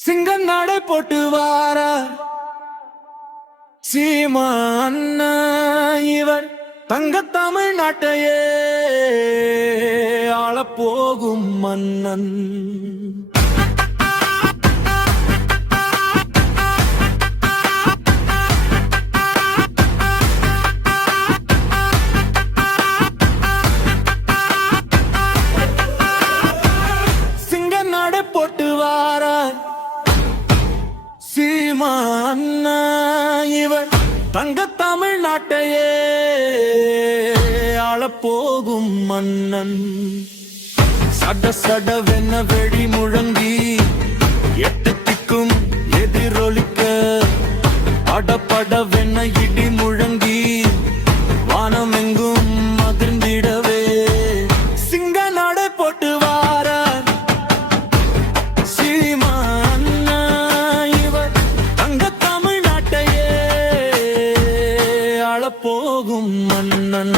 சிங்கம் நடை போட்டு வார சீமா அண்ணா இவர் தங்க தமிழ்நாட்டையே ஆளப்போகும் மன்னன். சிங்கம் நடை போட்டு வார சீமா அண்ணா இவர் தங்க தமிழ்நாட்டையே ஆளப்போகும் மன்னன். சட சடவென வெடி முழங்கி எட்டு திக்கும் எதிரொலிக்க படபடவென இடி முழங்கி வானமெங்கும் அதிர்ந்திடவே சிங்க நடை போட்டு வார சீமா அண்ணா இவர் தங்க தமிழ்நாட்டையே ஆளப்போகும் மன்னன்.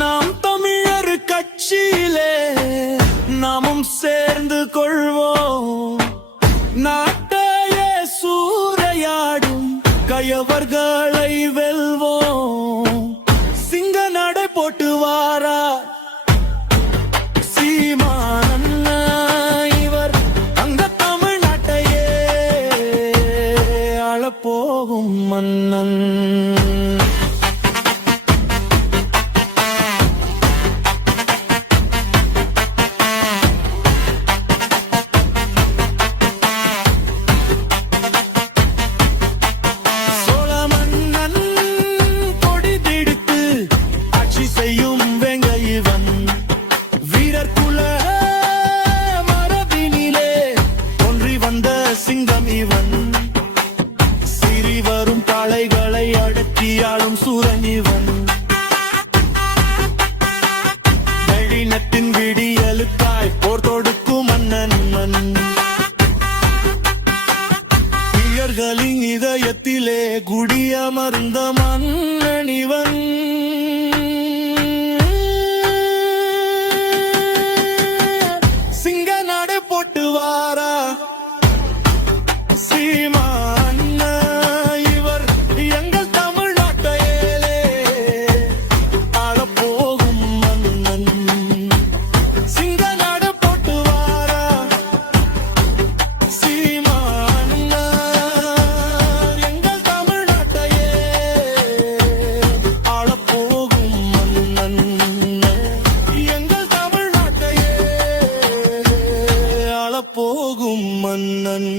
நாம் தமிழர் கட்சியிலே நாமும் சேர்ந்து கொள்வோம். நாட்டையே சூறையாடும் கயவர்களை வெல்வோம். சிங்க நடை போட்டு வாரா சீமா அண்ணா இவர் தங்க தமிழ்நாட்டையே ஆளப்போகும் மன்னன். சிங்கம் இவன் சிறி வரும் காளைகளை அடக்கியாளும் சூரன் இவன். வெளிநத்தின் விடியலுக்காய் போர் தொடுக்கும் மன்னன் மன். வீரர்களின் இதயத்திலே குடியமர்ந்த மன்னன் இவன். சிங்க நடை போட்டு வாரா சீமா அண்ணா இவர் எங்கள் தமிழ்நாட்டையே ஆளப்போகும் மன்னன். சிங்க நடை போட்டு வாரா சீமா அண்ணா எங்கள் தமிழ்நாட்டையே ஆளப்போகும் மன்னன். எங்கள் தமிழ்நாட்டையே ஆளப்போகும் மன்னன்.